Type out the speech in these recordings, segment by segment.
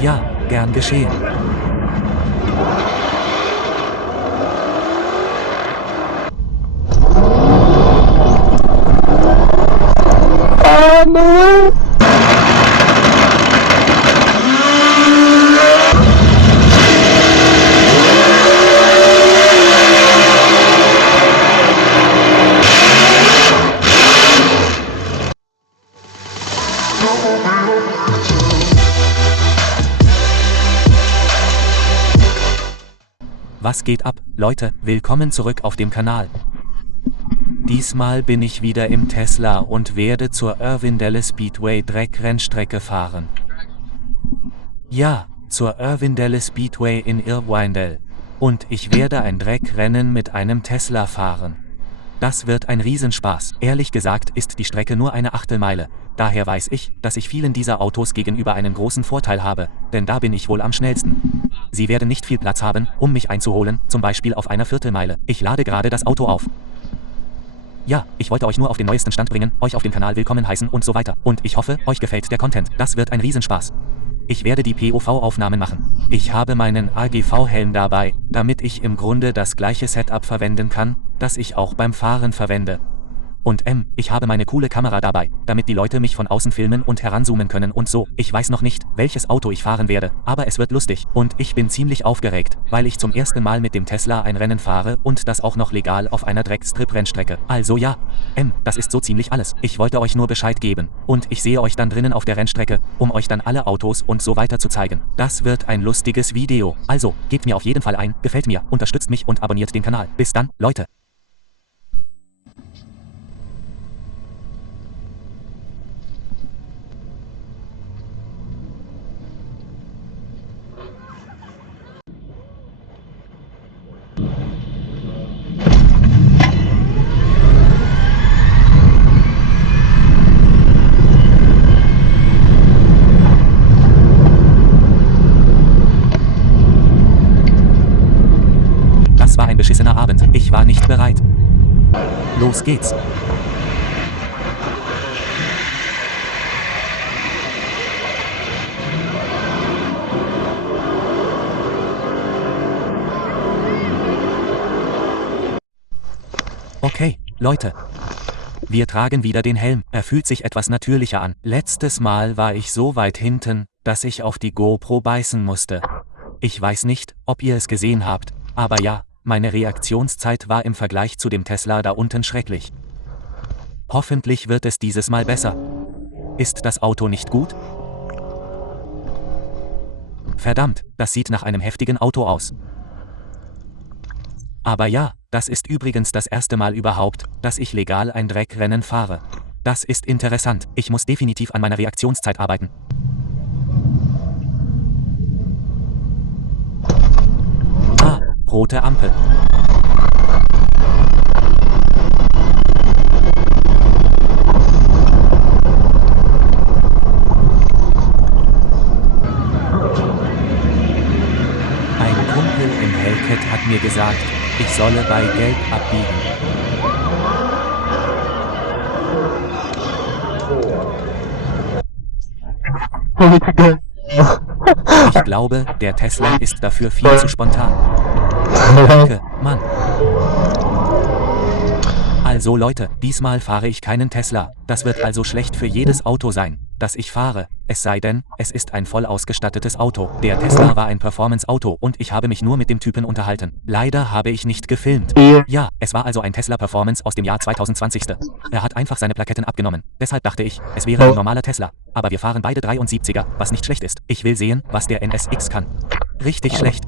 Ja, gern geschehen. Oh no! Was geht ab, Leute? Willkommen zurück auf dem Kanal. Diesmal bin ich wieder im Tesla und werde zur Irwindale Speedway Dreck-Rennstrecke fahren. Ja, zur Irwindale Speedway in Irwindale. Und ich werde ein Dreckrennen mit einem Tesla fahren. Das wird ein Riesenspaß. Ehrlich gesagt ist die Strecke nur eine Achtelmeile. Daher weiß ich, dass ich vielen dieser Autos gegenüber einen großen Vorteil habe, denn da bin ich wohl am schnellsten. Sie werden nicht viel Platz haben, um mich einzuholen, zum Beispiel auf einer Viertelmeile. Ich lade gerade das Auto auf. Ja, ich wollte euch nur auf den neuesten Stand bringen, euch auf dem Kanal willkommen heißen und so weiter. Und ich hoffe, euch gefällt der Content. Das wird ein Riesenspaß. Ich werde die POV-Aufnahmen machen. Ich habe meinen AGV-Helm dabei, damit ich im Grunde das gleiche Setup verwenden kann, das ich auch beim Fahren verwende. Und ich habe meine coole Kamera dabei, damit die Leute mich von außen filmen und heranzoomen können und so. Ich weiß noch nicht, welches Auto ich fahren werde, aber es wird lustig. Und ich bin ziemlich aufgeregt, weil ich zum ersten Mal mit dem Tesla ein Rennen fahre und das auch noch legal auf einer Dreckstrip-Rennstrecke. Also ja, das ist so ziemlich alles. Ich wollte euch nur Bescheid geben. Und ich sehe euch dann drinnen auf der Rennstrecke, um euch dann alle Autos und so weiter zu zeigen. Das wird ein lustiges Video. Also, gebt mir auf jeden Fall ein, gefällt mir, unterstützt mich und abonniert den Kanal. Bis dann, Leute. War ein beschissener Abend. Ich war nicht bereit. Los geht's. Okay, Leute. Wir tragen wieder den Helm. Er fühlt sich etwas natürlicher an. Letztes Mal war ich so weit hinten, dass ich auf die GoPro beißen musste. Ich weiß nicht, ob ihr es gesehen habt, aber ja. Meine Reaktionszeit war im Vergleich zu dem Tesla da unten schrecklich. Hoffentlich wird es dieses Mal besser. Ist das Auto nicht gut? Verdammt, das sieht nach einem heftigen Auto aus. Aber ja, das ist übrigens das erste Mal überhaupt, dass ich legal ein Dreckrennen fahre. Das ist interessant. Ich muss definitiv an meiner Reaktionszeit arbeiten. Rote Ampel. Ein Kumpel im Hellcat hat mir gesagt, ich solle bei Gelb abbiegen. Ich glaube, der Tesla ist dafür viel zu spontan. Danke, Mann. Also Leute, diesmal fahre ich keinen Tesla. Das wird also schlecht für jedes Auto sein, das ich fahre. Es sei denn, es ist ein voll ausgestattetes Auto. Der Tesla war ein Performance-Auto und ich habe mich nur mit dem Typen unterhalten. Leider habe ich nicht gefilmt. Ja, es war also ein Tesla Performance aus dem Jahr 2020. Er hat einfach seine Plaketten abgenommen. Deshalb dachte ich, es wäre ein normaler Tesla. Aber wir fahren beide 73er, was nicht schlecht ist. Ich will sehen, was der NSX kann. Richtig schlecht.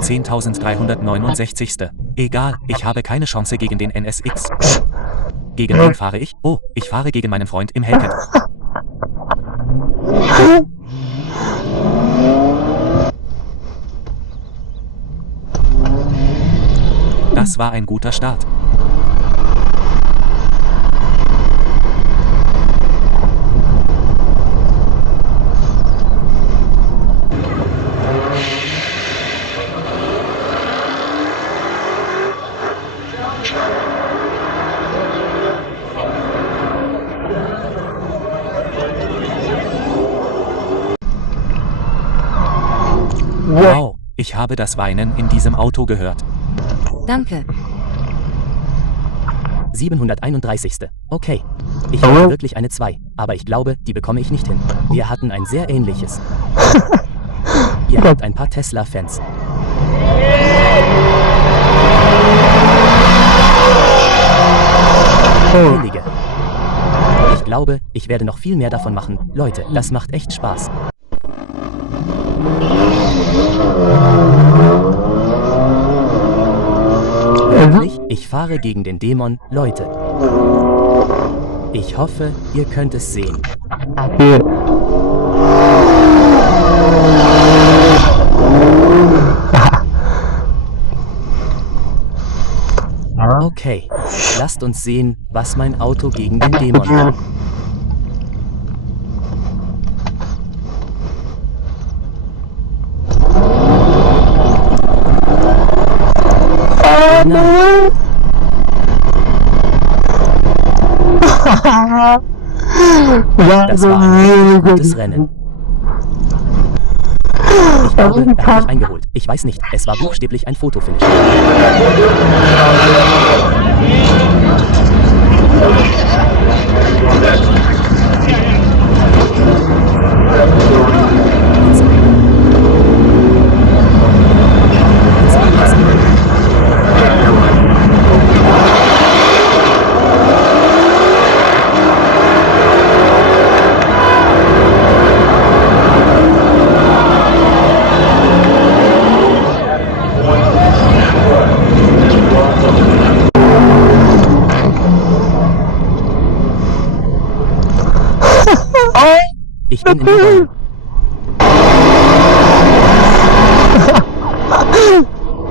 10.369. Egal, ich habe keine Chance gegen den NSX. Gegen wen fahre ich? Oh, ich fahre gegen meinen Freund im Hellcat. Das war ein guter Start. Ich habe das Weinen in diesem Auto gehört. Danke. 731. Okay. Ich habe wirklich eine 2, aber ich glaube, die bekomme ich nicht hin. Wir hatten ein sehr ähnliches. Ihr habt ein paar Tesla-Fans. Heilige. Ich glaube, ich werde noch viel mehr davon machen. Leute, das macht echt Spaß. Wirklich? Ich fahre gegen den Dämon, Leute. Ich hoffe, ihr könnt es sehen. Okay, lasst uns sehen, was mein Auto gegen den Dämon kann. Nein. Das war ein gutes Rennen. Ich glaube, er hat mich eingeholt. Ich weiß nicht, es war buchstäblich ein Fotofinish. Ich bin in der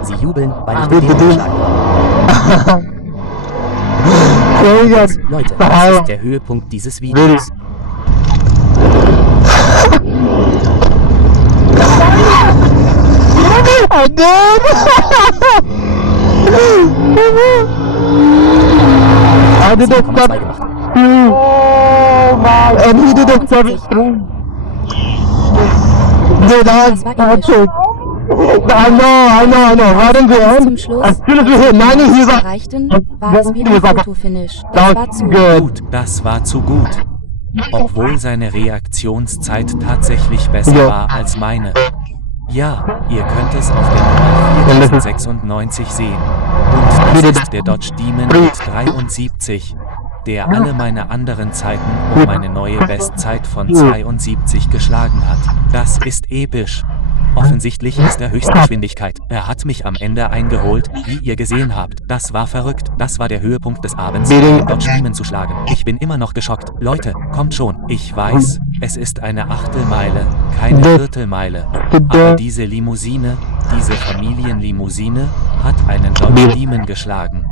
Sie jubeln, weil ich den Dämon geschlagen habe. Leute, das ist der Höhepunkt dieses Videos. And he did it 7. Dude, that's epic. I know. Right in the end, as soon as we hit 90, he's like, war es wieder ein Fotofinish. Das war zu gut. Das war zu gut. Obwohl seine Reaktionszeit tatsächlich besser war als meine. Ja, ihr könnt es auf der Nummer 4096 sehen. Und das ist der Dodge Demon mit 73, der alle meine anderen Zeiten um eine neue Bestzeit von 72 geschlagen hat. Das ist episch. Offensichtlich ist er Höchstgeschwindigkeit. Er hat mich am Ende eingeholt, wie ihr gesehen habt. Das war verrückt. Das war der Höhepunkt des Abends, den Dodge Demon zu schlagen. Ich bin immer noch geschockt. Leute, kommt schon. Ich weiß, es ist eine Achtelmeile, keine Viertelmeile. Aber diese Limousine, diese Familienlimousine, hat einen Dodge Demon geschlagen.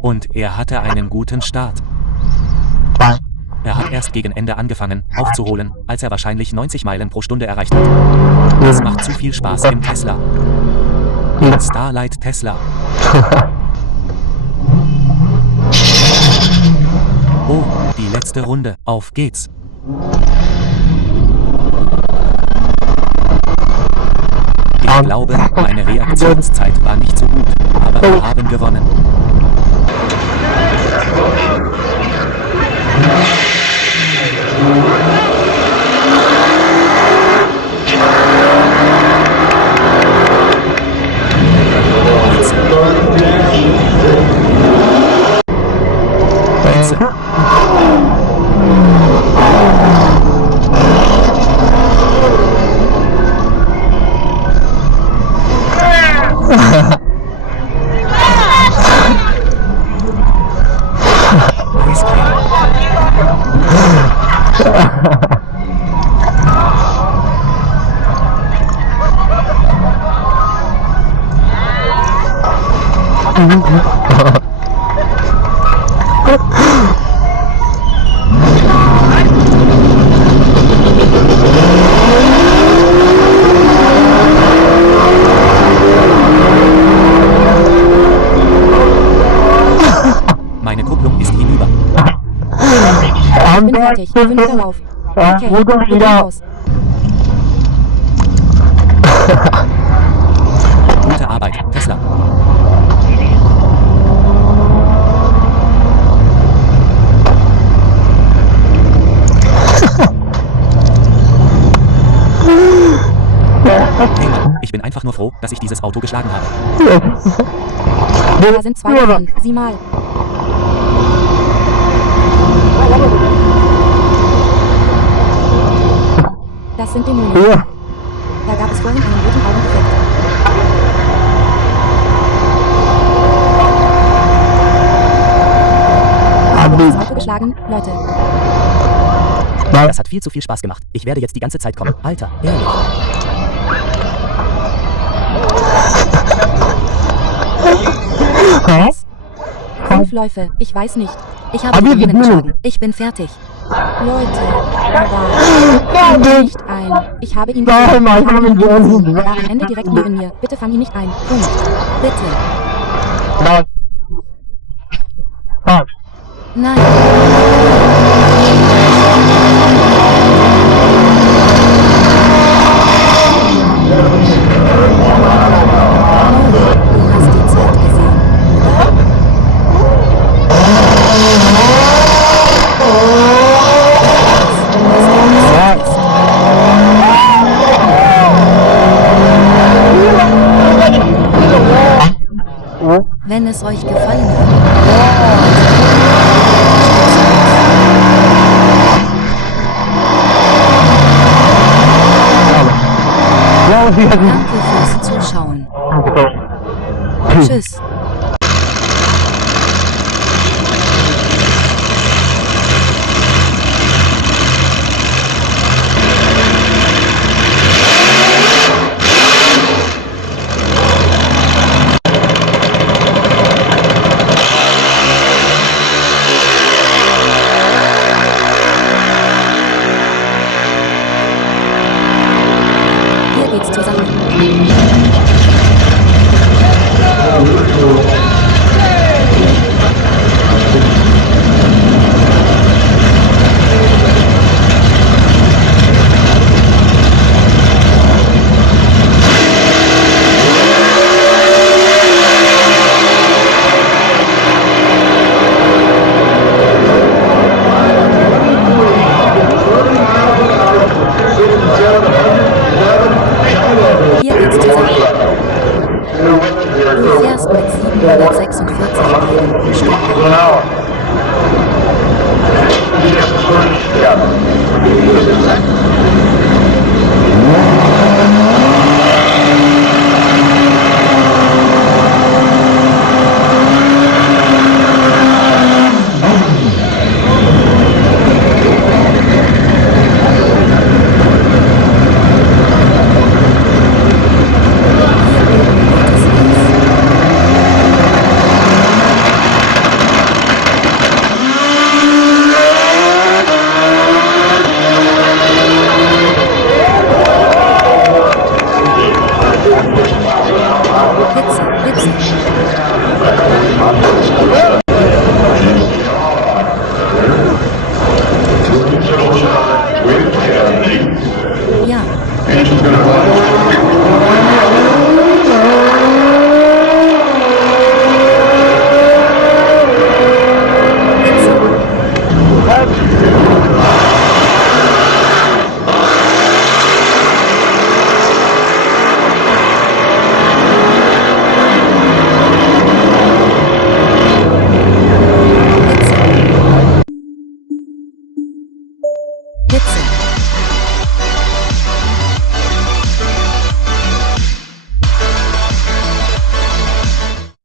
Und er hatte einen guten Start. Er hat erst gegen Ende angefangen, aufzuholen, als er wahrscheinlich 90 Meilen pro Stunde erreicht hat. Das macht zu viel Spaß im Tesla. Starlight Tesla. Oh, die letzte Runde. Auf geht's. Ich glaube, meine Reaktionszeit war nicht so gut, aber wir haben gewonnen. Meine Kupplung ist hinüber. Ich bin fertig. 5 darauf. Okay, wir gehen raus. nur froh, dass ich dieses Auto geschlagen habe. Da sind 2 davon. Sieh mal. Das sind Dämonen. Ja. Da gab es vorhin einen roten Augeneffekt. Ich habe das Auto geschlagen, Leute. Das hat viel zu viel Spaß gemacht. Ich werde jetzt die ganze Zeit kommen. Alter, ehrlich. Was? 5 Läufe, ich weiß nicht. Ich habe Aber die wir Dämonen gewinnen. geschlagen. Ich bin fertig. Leute, fang ihn nicht ein. Ich habe ihn Nein, gesehen. nein, Ich habe ihn nein, gesehen. nein. Er war am Ende direkt neben mir. Bitte fang ihn nicht ein. Punkt. Bitte. Nein. Nein. Nein. Du hast die Zeit gesehen, oder? Wenn es euch gefallen hat, Ja, wir hatten. danke fürs Zuschauen. Tschüss. Hier geht's zur Sache. Hier geht's zur Sache. Du fährst mit 746 Meilen pro Stunde.